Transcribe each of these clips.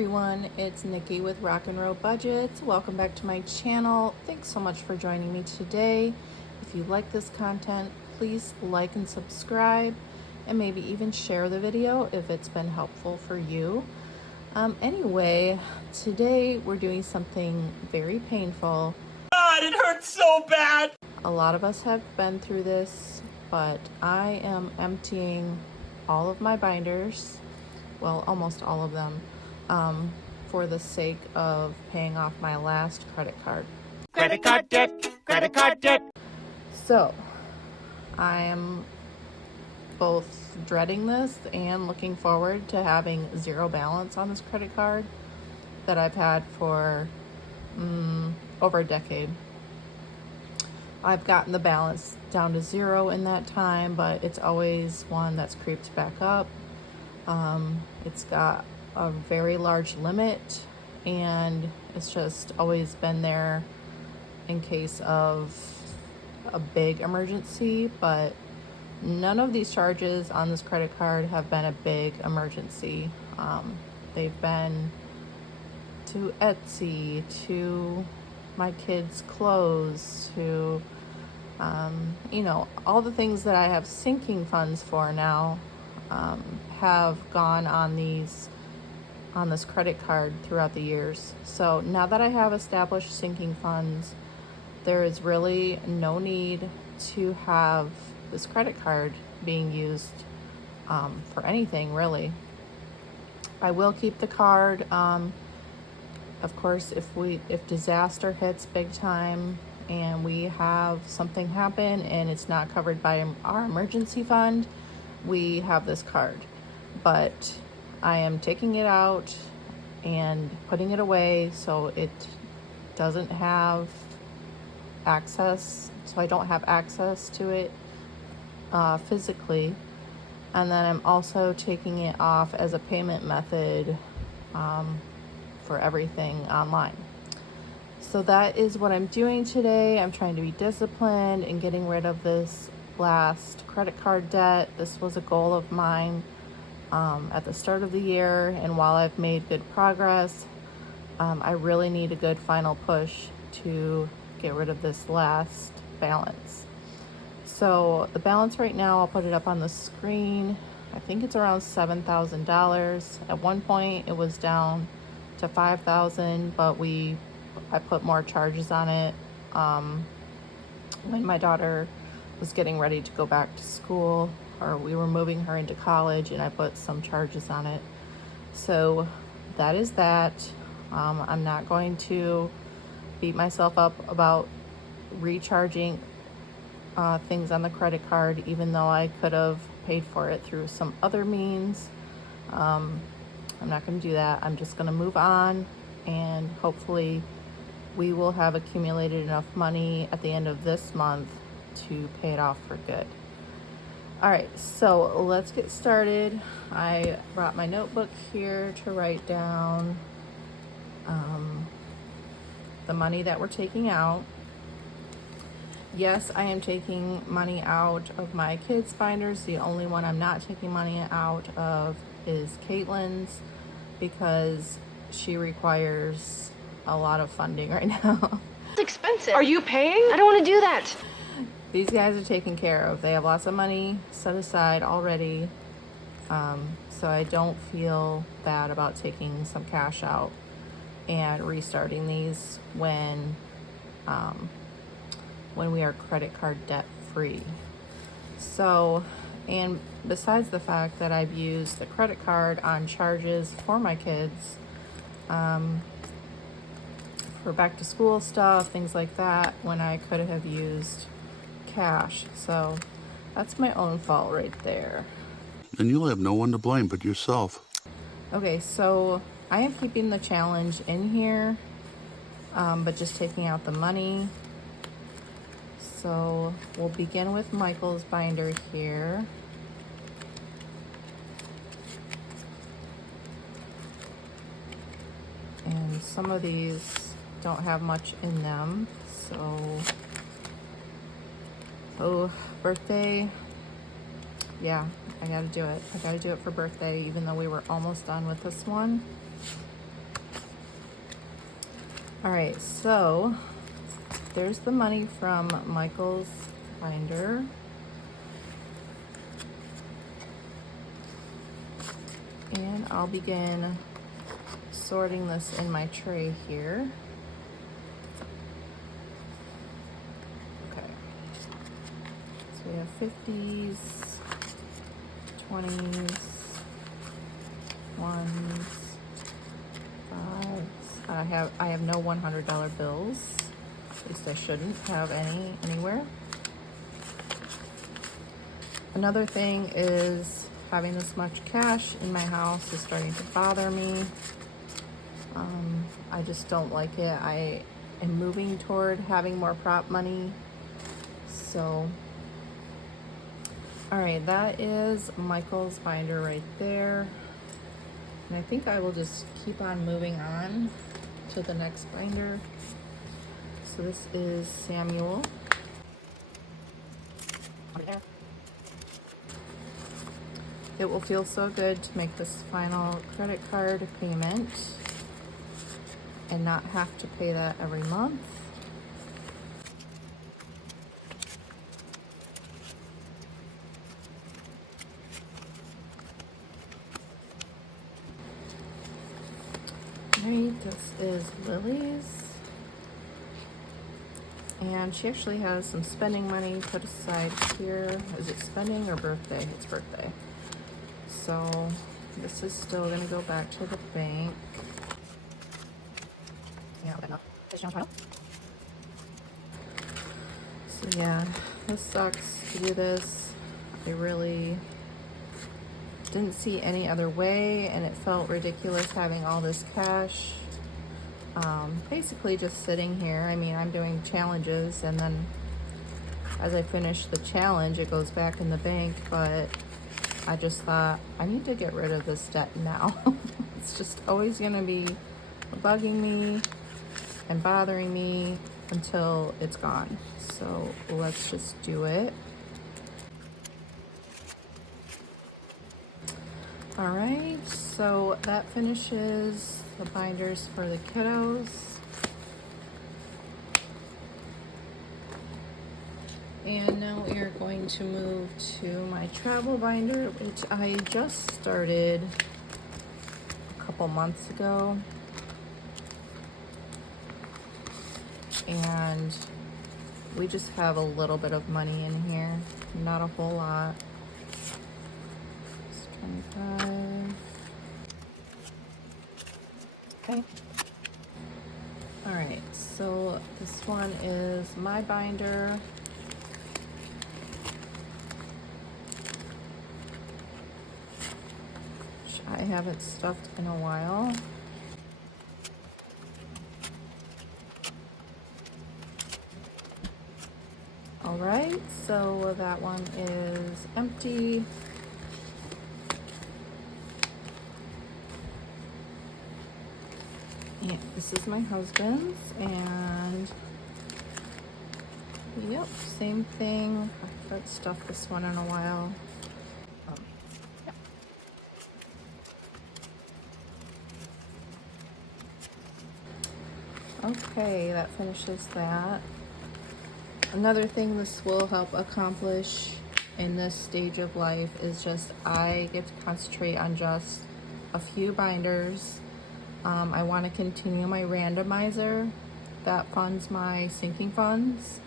everyone, it's Nikki with Rock and Roll Budgets. Welcome back to my channel. Thanks so much for joining me today. If you like this content, please like and subscribe, and maybe even share the video if it's been helpful for you. Anyway, today we're doing something very painful. God, it hurts so bad! A lot of us have been through this, but I am emptying all of my binders, well, almost all of them, for the sake of paying off my last credit card. Credit card debt! Credit card debt! So, I am both dreading this and looking forward to having zero balance on this credit card that I've had for over a decade. I've gotten the balance down to zero in that time, but it's always one that's creeped back up. It's got a very large limit, and it's just always been there in case of a big emergency, but none of these charges on this credit card have been a big emergency. They've been to Etsy, to my kids' clothes, to all the things that I have sinking funds for now have gone on this credit card throughout the years. So now that I have established sinking funds, there is really no need to have this credit card being used for anything, really. I will keep the card. Of course, if disaster hits big time and we have something happen and it's not covered by our emergency fund, we have this card. But I am taking it out and putting it away so it doesn't have access, so I don't have access to it physically. And then I'm also taking it off as a payment method for everything online. So that is what I'm doing today. I'm trying to be disciplined and getting rid of this last credit card debt. This was a goal of mine at the start of the year, and while I've made good progress, I really need a good final push to get rid of this last balance. So the balance right now, I'll put it up on the screen. I think it's around $7,000. At one point it was down to $5,000, but I put more charges on it when my daughter was getting ready to go back to school, or we were moving her into college, and I put some charges on it. So that is that. I'm not going to beat myself up about recharging things on the credit card, even though I could have paid for it through some other means. I'm not going to do that. I'm just going to move on, and hopefully we will have accumulated enough money at the end of this month to pay it off for good. All right, so let's get started. I brought my notebook here to write down the money that we're taking out. Yes, I am taking money out of my kids' binders. The only one I'm not taking money out of is Caitlin's, because she requires a lot of funding right now. It's expensive. Are you paying? I don't want to do that. These guys are taken care of. They have lots of money set aside already, so I don't feel bad about taking some cash out and restarting these when we are credit card debt free. So, and besides the fact that I've used the credit card on charges for my kids, for back to school stuff, things like that, when I could have used cash. So that's my own fault right there. And you'll have no one to blame but yourself. Okay, so I am keeping the challenge in here, but just taking out the money. So we'll begin with Michael's binder here. And some of these don't have much in them, so birthday, yeah, I gotta do it. I gotta do it for birthday, even though we were almost done with this one. All right, so there's the money from Michael's binder. And I'll begin sorting this in my tray here. Okay. So we have 50s, 20s, 1s, 5s. I have no $100 bills. At least I shouldn't have any anywhere. Another thing is having this much cash in my house is starting to bother me. I just don't like it. I am moving toward having more prop money. So, all right, that is Michael's binder right there. And I think I will just keep on moving on to the next binder. So this is Samuel. Over there. It will feel so good to make this final credit card payment and not have to pay that every month. Right, this is Lily's. And she actually has some spending money put aside here. Is it spending or birthday? It's birthday. So this is still gonna go back to the bank. Yeah, so yeah, this sucks to do this. I really didn't see any other way, and it felt ridiculous having all this cash basically just sitting here. I mean, I'm doing challenges, and then as I finish the challenge it goes back in the bank, but I just thought I need to get rid of this debt now. It's just always gonna be bugging me and bothering me until it's gone. So let's just do it. All right, so that finishes the binders for the kiddos. And now we are going to move to my travel binder, which I just started a couple months ago. And we just have a little bit of money in here, not a whole lot. It's 25. Okay. All right, so this one is my binder. Which I haven't stuffed in a while. All right, so that one is empty. Yeah, this is my husband's, and yep, same thing. I haven't stuffed this one in a while. Okay, that finishes that. Another thing this will help accomplish in this stage of life is just I get to concentrate on just a few binders. I want to continue my randomizer that funds my sinking funds.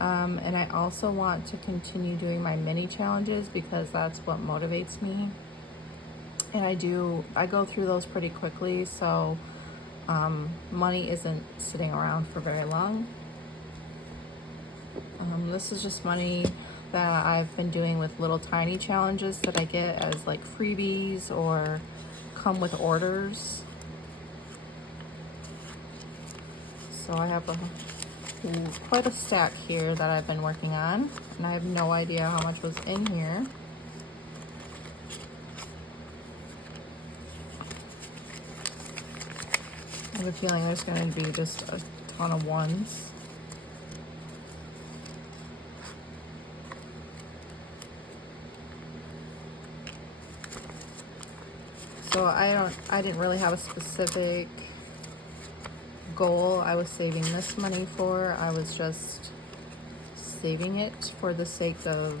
And I also want to continue doing my mini challenges because that's what motivates me. And I go through those pretty quickly, so money isn't sitting around for very long. This is just money that I've been doing with little tiny challenges that I get as like freebies or come with orders. So I have quite a stack here that I've been working on, and I have no idea how much was in here. I have a feeling there's going to be just a ton of ones. So I didn't really have a specific goal I was saving this money for. I was just saving it for the sake of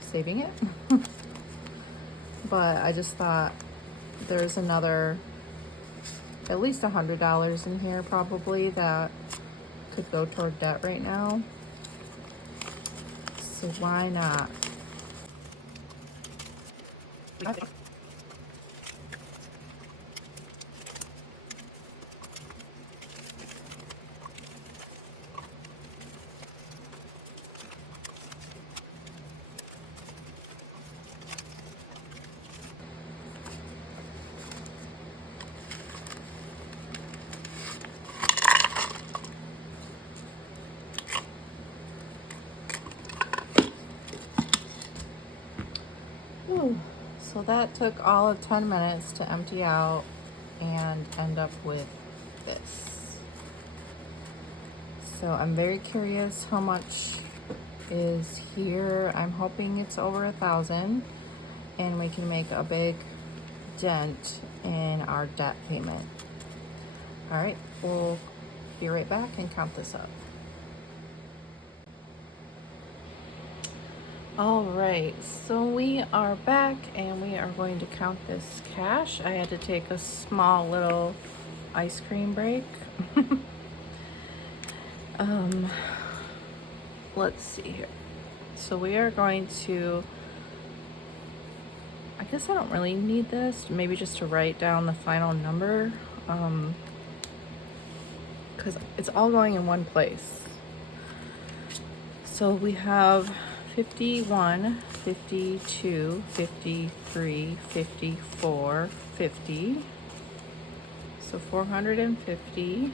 saving it. But I just thought there's another at least $100 in here probably that could go toward debt right now. So why not? Whew. So that took all of 10 minutes to empty out and end up with this. So I'm very curious how much is here. I'm hoping it's over 1,000 and we can make a big dent in our debt payment. All right, we'll be right back and count this up. All right, so we are back and we are going to count this cash. I had to take a small little ice cream break. Let's see here. So we are going to, I guess I don't really need this, maybe just to write down the final number, because it's all going in one place. So we have 51, 52, 53, 54, 50. So 450.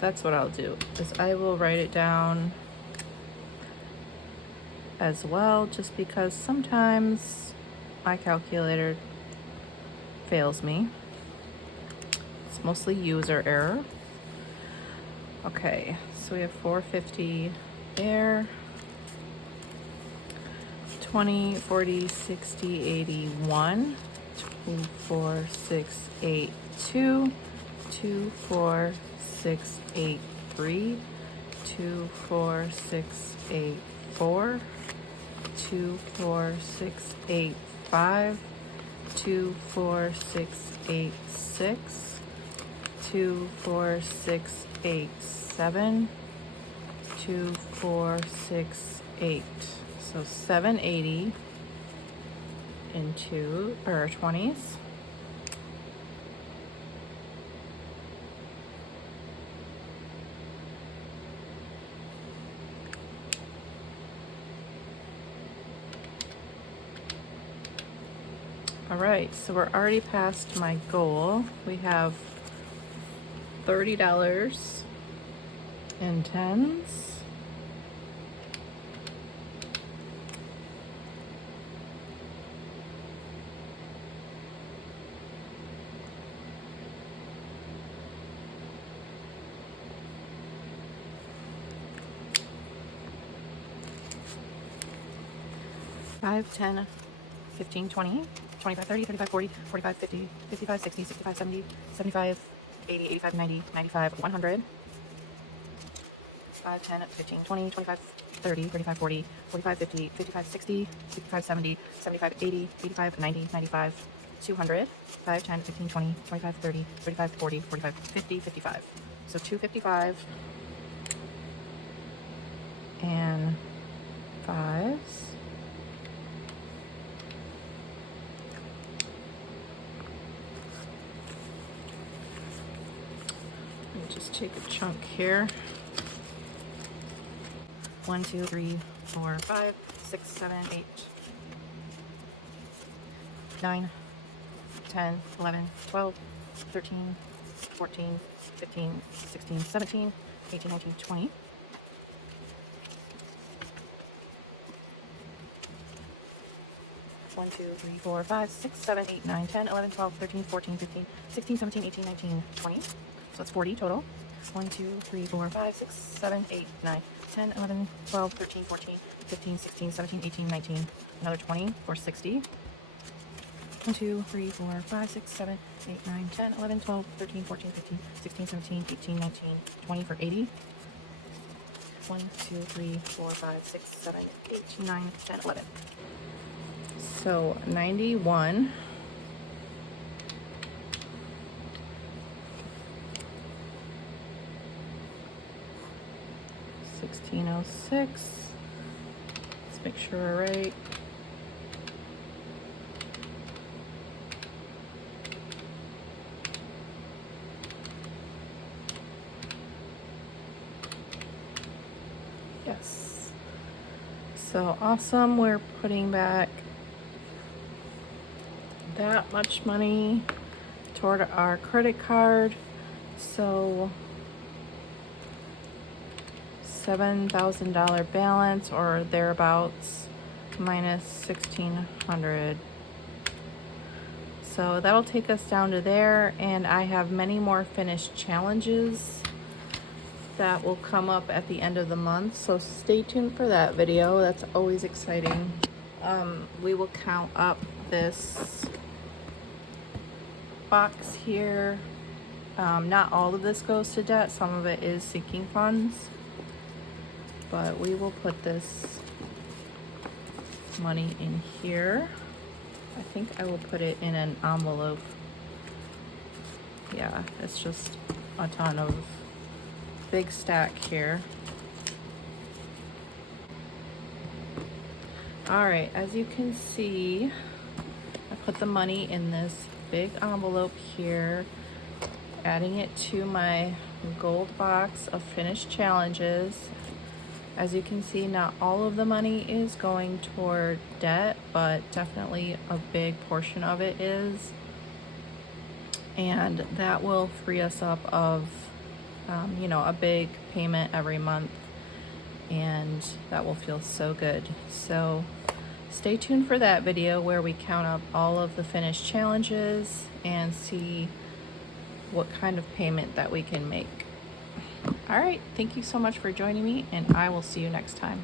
That's what I'll do, is I will write it down as well, just because sometimes my calculator fails me. It's mostly user error. Okay, so we have 450 there. 20, 40, 60, 81. 2, 4, 6, 8, 2. 2, 4, 6, 8, 3. 2, 4, 6, 8, 4. 2, 4, 6, 8, 5. 2, 4, 6, 8, 6. 2, 4, 6, 8, 7. 2, 4, 6, 8. So 780 in 20s. All right, so we're already past my goal. We have $30 in tens. $5, $10, $15, $20, $25, $30, $35, $40, $45, $50, $55, $60, $65, $70, $75, $80, $85, $90, $95, $100. 5, 10, 15, 20, 25, 30, 35, 40, 45, 50, 55, 60, 65, 70, 75, 80, 85, 90, 95, 200. 5, 10, 15, 20, 25, 30, 35, 40, 45, 50, 55. So 255 and 5s. Let me just take a chunk here. 1, 2, 3, 4, 5, 6, 7, 8, 9, 10, 11, 12, 13, 14, 15, 16, 17, 18, 19, 20. 1, 2, 3, 4, 5, 6, 7, 8, 9, 10, 11, 12, 13, 14, 15, 16, 17, 18, 19, 20. So that's 40 total. 1, 2, 3, 4, 5, 6, 7, 8, 9, 10, 11, 12, 13, 14, 15, 16, 17, 18, 19. Another 20 for 60. 1, 2, 3, 4, 5, 6, 7, 8, 9, 10, 11, 12, 13, 14, 15, 16, 17, 18, 19, 20 for 80. 1, 2, 3, 4, 5, 6, 7, 8, 9, 10, 11. So 91. $16.06. Let's make sure we're right. Yes. So awesome. We're putting back that much money toward our credit card. So $7,000 balance or thereabouts, minus $1,600. So that'll take us down to there, and I have many more finished challenges that will come up at the end of the month, so stay tuned for that video. That's always exciting. We will count up this box here. Not all of this goes to debt, some of it is sinking funds, but we will put this money in here. I think I will put it in an envelope. Yeah, it's just a ton of big stack here. All right, as you can see, I put the money in this big envelope here, adding it to my gold box of finished challenges. As you can see, not all of the money is going toward debt, but definitely a big portion of it is. And that will free us up of, a big payment every month. And that will feel so good. So stay tuned for that video where we count up all of the finished challenges and see what kind of payment that we can make. All right, thank you so much for joining me, and I will see you next time.